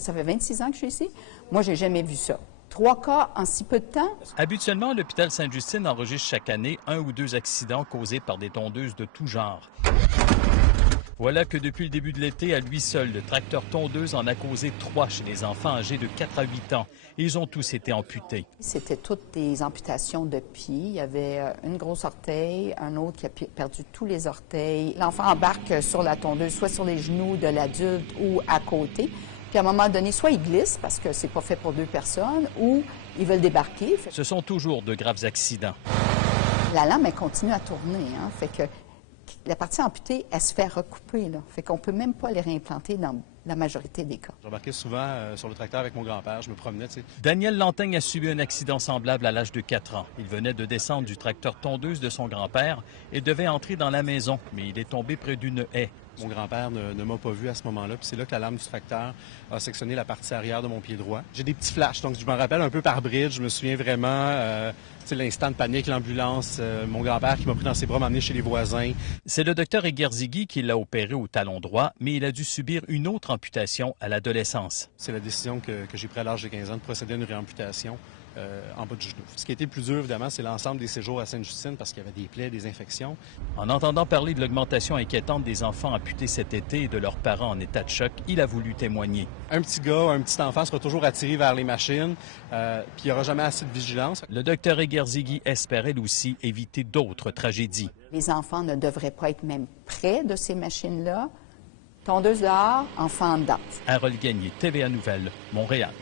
Ça fait 26 ans que je suis ici. Moi, j'ai jamais vu ça. 3 cas en si peu de temps. Habituellement, l'hôpital Sainte-Justine enregistre chaque année 1 ou 2 accidents causés par des tondeuses de tout genre. Voilà que depuis le début de l'été, à lui seul, le tracteur tondeuse en a causé 3 chez les enfants âgés de 4 à 8 ans. Et ils ont tous été amputés. C'était toutes des amputations de pieds. Il y avait une grosse orteil, un autre qui a perdu tous les orteils. L'enfant embarque sur la tondeuse, soit sur les genoux de l'adulte ou à côté. Puis à un moment donné, soit il glisse parce que c'est pas fait pour 2 personnes, ou ils veulent débarquer. Ce sont toujours de graves accidents. La lame, elle continue à tourner, hein. Fait que la partie amputée, elle se fait recouper, là. Fait qu'on peut même pas les réimplanter dans la majorité des cas. J'embarquais souvent sur le tracteur avec mon grand-père. Je me promenais, tu sais. Daniel Lantaigne a subi un accident semblable à l'âge de 4 ans. Il venait de descendre du tracteur tondeuse de son grand-père et devait entrer dans la maison, mais il est tombé près d'une haie. Mon grand-père ne m'a pas vu à ce moment-là, puis c'est là que la lame du tracteur a sectionné la partie arrière de mon pied droit. J'ai des petits flashs, donc je m'en rappelle un peu par bridge. Je me souviens vraiment, l'instant de panique, l'ambulance, mon grand-père qui m'a pris dans ses bras, m'a amené chez les voisins. C'est le docteur Egerzighi qui l'a opéré au talon droit, mais il a dû subir une autre amputation à l'adolescence. C'est la décision que j'ai prise à l'âge de 15 ans de procéder à une réamputation en bas du genou. Ce qui a été le plus dur, évidemment, c'est l'ensemble des séjours à Sainte-Justine parce qu'il y avait des plaies, des infections. En entendant parler de l'augmentation inquiétante des enfants amputés cet été et de leurs parents en état de choc, il a voulu témoigner. Un petit gars, un petit enfant sera toujours attiré vers les machines, puis il n'y aura jamais assez de vigilance. Le docteur Egerzighi espère, elle aussi, éviter d'autres tragédies. Les enfants ne devraient pas être même près de ces machines-là. Tondeuse dehors, enfant dedans. Harold Gagné, TVA Nouvelles, Montréal.